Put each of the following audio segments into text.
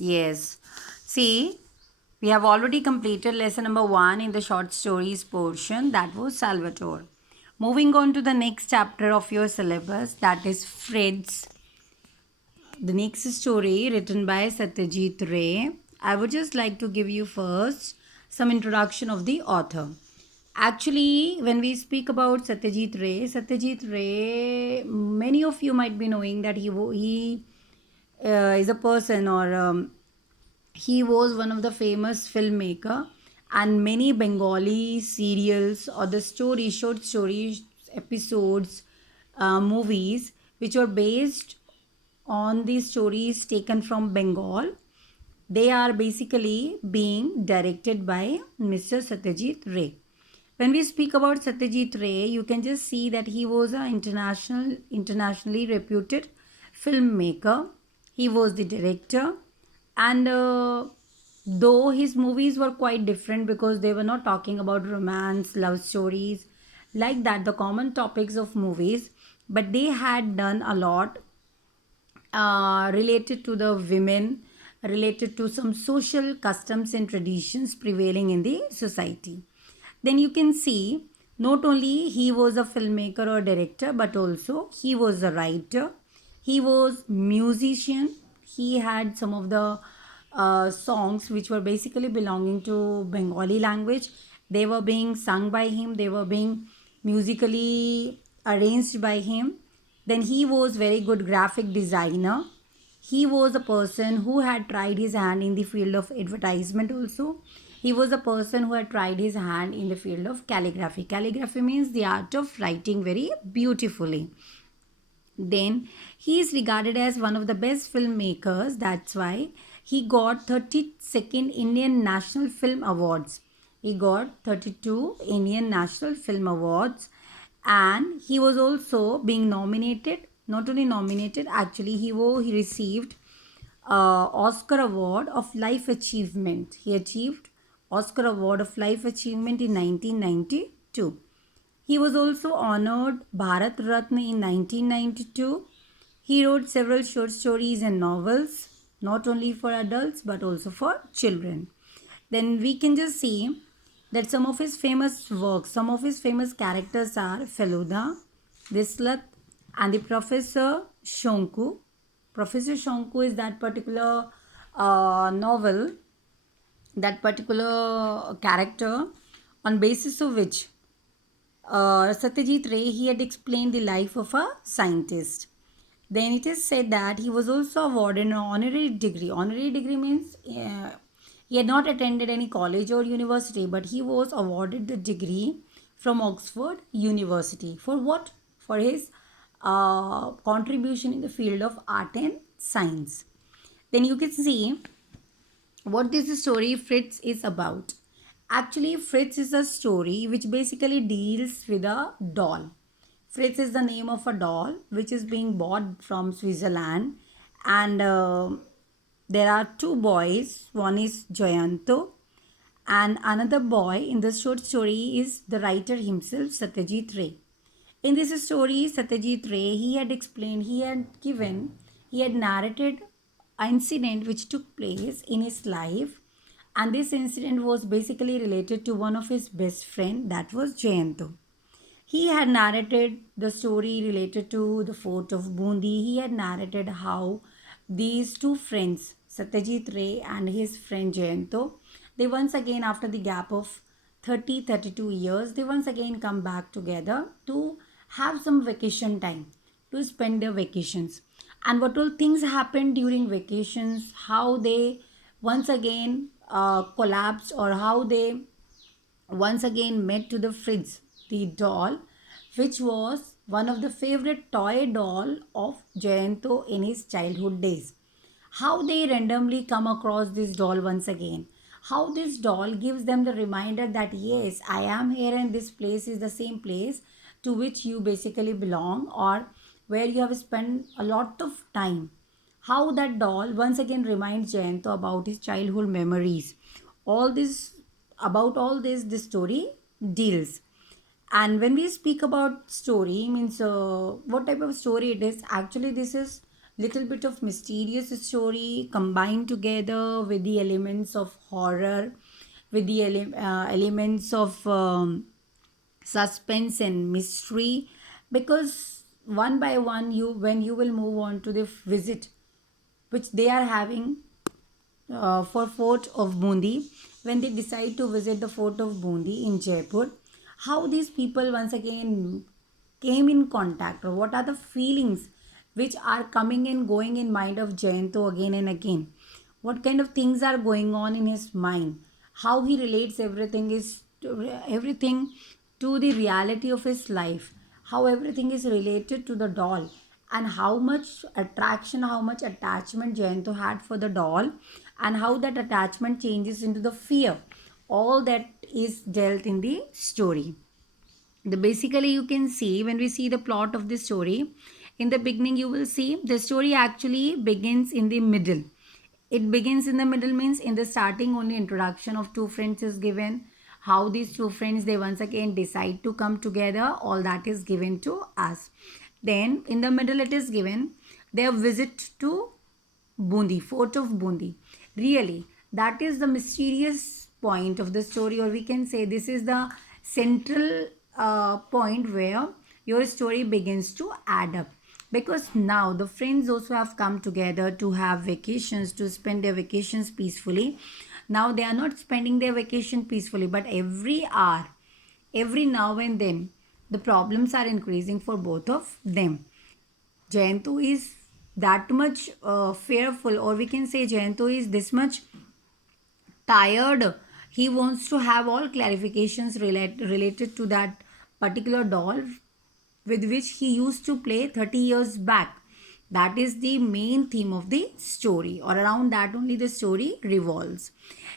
Yes. See, we have already completed lesson number 1 in the short stories portion. That was Salvatore. Moving on to the next chapter of your syllabus, that is Fritz. The next story written by Satyajit Ray. I would just like to give you first some introduction of the author. Actually, when we speak about Satyajit Ray, many of you might be knowing that he is a person or he was one of the famous filmmaker, and many Bengali serials or the story short stories episodes, movies which were based on the stories taken from Bengal, they are basically being directed by Mr. Satyajit Ray. When we speak about Satyajit Ray, you can just see that he was an internationally reputed filmmaker. He was the director, and though his movies were quite different because they were not talking about romance, love stories, like that, the common topics of movies, but they had done a lot related to the women, related to some social customs and traditions prevailing in the society. Then you can see not only he was a filmmaker or director, but also he was a writer, he was musician. He had some of the songs which were basically belonging to Bengali language. They were being sung by him, they were being musically arranged by him. Then he was very good graphic designer. He was a person who had tried his hand in the field of advertisement also. He was a person who had tried his hand in the field of calligraphy. Calligraphy means the art of writing very beautifully. Then he is regarded as one of the best filmmakers. That's why he got 32nd Indian National Film Awards. He got 32 Indian National Film Awards, and he was also being nominated. Not only nominated, actually he received Oscar Award of Life Achievement. He achieved Oscar Award of Life Achievement in 1992. He was also honored Bharat Ratna in 1992. He wrote several short stories and novels, not only for adults but also for children. Then we can just see that some of his famous works, some of his famous characters are Feluda, Vislat, and the Professor Shonku. Professor Shonku is that particular novel, that particular character on basis of which Satyajit Ray he had explained the life of a scientist. Then it is said that he was also awarded an honorary degree. Honorary degree means he had not attended any college or university, but he was awarded the degree from Oxford University. For what? For his contribution in the field of art and science. Then you can see what this story Fritz is about. Actually, Fritz is a story which basically deals with a doll. Fritz is the name of a doll which is being bought from Switzerland, and there are two boys. One is Jayanto, and another boy in the short story is the writer himself, Satyajit Ray. In this story, Satyajit Ray, he had narrated an incident which took place in his life, and this incident was basically related to one of his best friend, that was Jayanto. He had narrated the story related to the fort of Bundi. He had narrated how these two friends, Satyajit Ray and his friend Jayanto, they once again, after the gap of 32 years, they once again come back together to have some vacation time, to spend their vacations. And what all things happened during vacations, how they once again collapsed, or how they once again met to the Fritz, the doll, which was one of the favorite toy doll of Jayanto in his childhood days. How they randomly come across this doll once again. How this doll gives them the reminder that yes, I am here and this place is the same place to which you basically belong, or where you have spent a lot of time. How that doll once again reminds Jayanto about his childhood memories. All this About all this story deals. And when we speak about story, means what type of story it is, actually this is little bit of mysterious story combined together with the elements of horror, with the elements of suspense and mystery, because one by one, you when you will move on to the visit which they are having for Fort of Bundi, when they decide to visit the Fort of Bundi in Jaipur, how these people once again came in contact, or what are the feelings which are coming and going in mind of Jayanto again and again. What kind of things are going on in his mind? How he relates everything to the reality of his life. How everything is related to the doll, and how much attraction, how much attachment Jayanto had for the doll, and how that attachment changes into the fear. All that is dealt in the story. The basically you can see when we see the plot of the story, in the beginning you will see the story actually begins in the middle. It begins in the middle means in the starting only introduction of two friends is given. How these two friends they once again decide to come together, all that is given to us. Then in the middle it is given their visit to Bundi, Fort of Bundi. Really, that is the mysterious point of the story, or we can say this is the central point where your story begins to add up. Because now the friends also have come together to have vacations, to spend their vacations peacefully. Now they are not spending their vacation peacefully, but every hour, every now and then, the problems are increasing for both of them. Jayanto is that much fearful, or we can say Jayanto is this much tired. He wants to have all clarifications related to that particular doll with which he used to play 30 years back. That is the main theme of the story, or around that only the story revolves.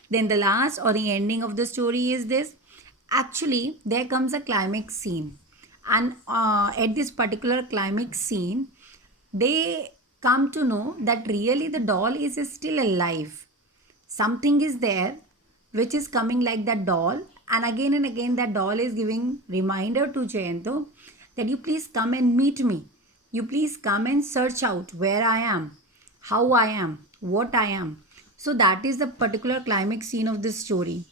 Then the last or the ending of the story is this. Actually, there comes a climax scene, and at this particular climax scene, they come to know that really the doll is still alive. Something is there which is coming like that doll, and again that doll is giving reminder to Jayanto that you please come and meet me. You please come and search out where I am, how I am, what I am. So that is the particular climax scene of this story.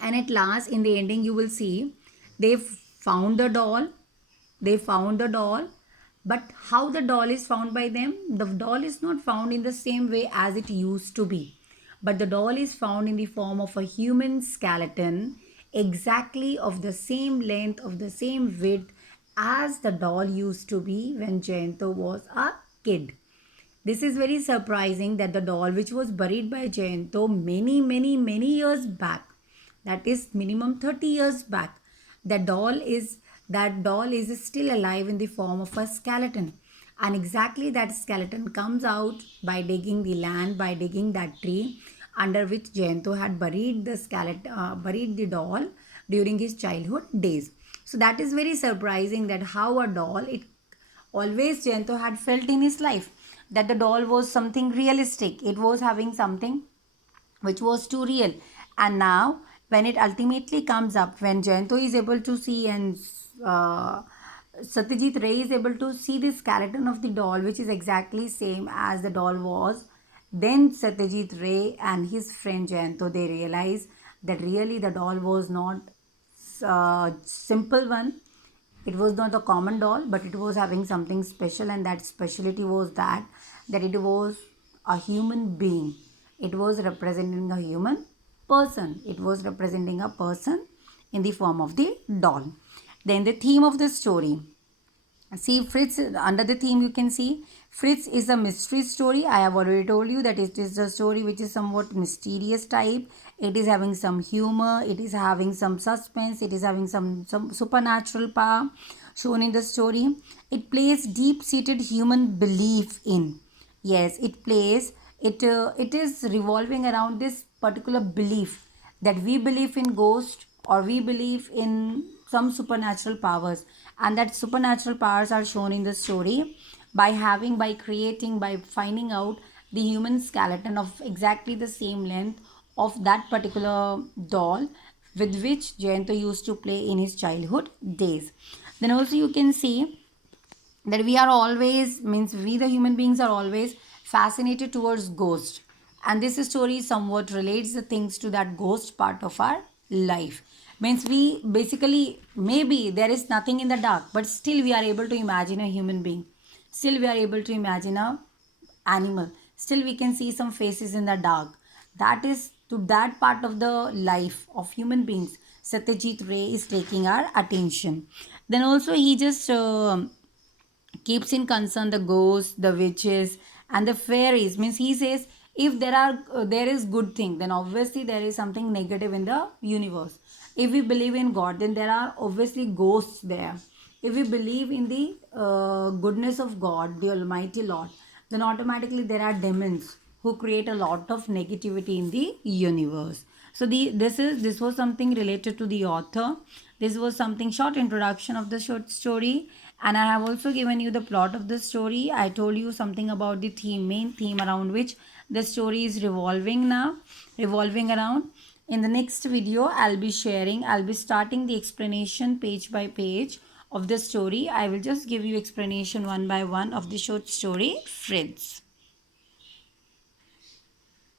And at last, in the ending, you will see they found the doll. They found the doll. But how the doll is found by them? The doll is not found in the same way as it used to be. But the doll is found in the form of a human skeleton, exactly of the same length, of the same width as the doll used to be when Jayanto was a kid. This is very surprising that the doll which was buried by Jayanto many years back, that is minimum 30 years back, that doll is still alive in the form of a skeleton. And exactly that skeleton comes out by digging the land, by digging that tree under which Jayanto had buried the skeleton, buried the doll during his childhood days. So that is very surprising that how a doll, it always Jayanto had felt in his life that the doll was something realistic. It was having something which was too real. And now, when it ultimately comes up, when Jayanto is able to see and Satyajit Ray is able to see the skeleton of the doll, which is exactly same as the doll was, then Satyajit Ray and his friend Jayanto, they realize that really the doll was not simple one. It was not a common doll, but it was having something special, and that specialty was that it was a human being. It was representing a human person. It was representing a person in the form of the doll. Then the theme of the story. See, Fritz, under the theme you can see Fritz is a mystery story. I have already told you that it is a story which is somewhat mysterious type. It is having some humor, it is having some suspense, it is having some supernatural power shown in the story. It plays deep-seated human belief in. Yes, it is revolving around this particular belief that we believe in ghost, or we believe in some supernatural powers, and that supernatural powers are shown in the story by creating, by finding out the human skeleton of exactly the same length of that particular doll with which Jayanto used to play in his childhood days. Then also you can see that we are always, means we the human beings are always fascinated towards ghost, and this story somewhat relates the things to that ghost part of our life. Means we basically, maybe there is nothing in the dark, but still we are able to imagine a human being, still we are able to imagine a animal, still we can see some faces in the dark. That is to that part of the life of human beings Satyajit Ray is taking our attention. Then also he just keeps in concern the ghosts, the witches, and the fairies. Means he says if there is good thing, then obviously there is something negative in the universe. If we believe in God, then there are obviously ghosts there. If we believe in the goodness of God, the Almighty Lord, then automatically there are demons who create a lot of negativity in the universe. So this was something related to the author. This was something short introduction of the short story, and I have also given you the plot of the story. I told you something about the main theme around which the story is revolving around. In the next video, I'll be starting the explanation page by page of the story. I will just give you explanation one by one of the short story Fritz.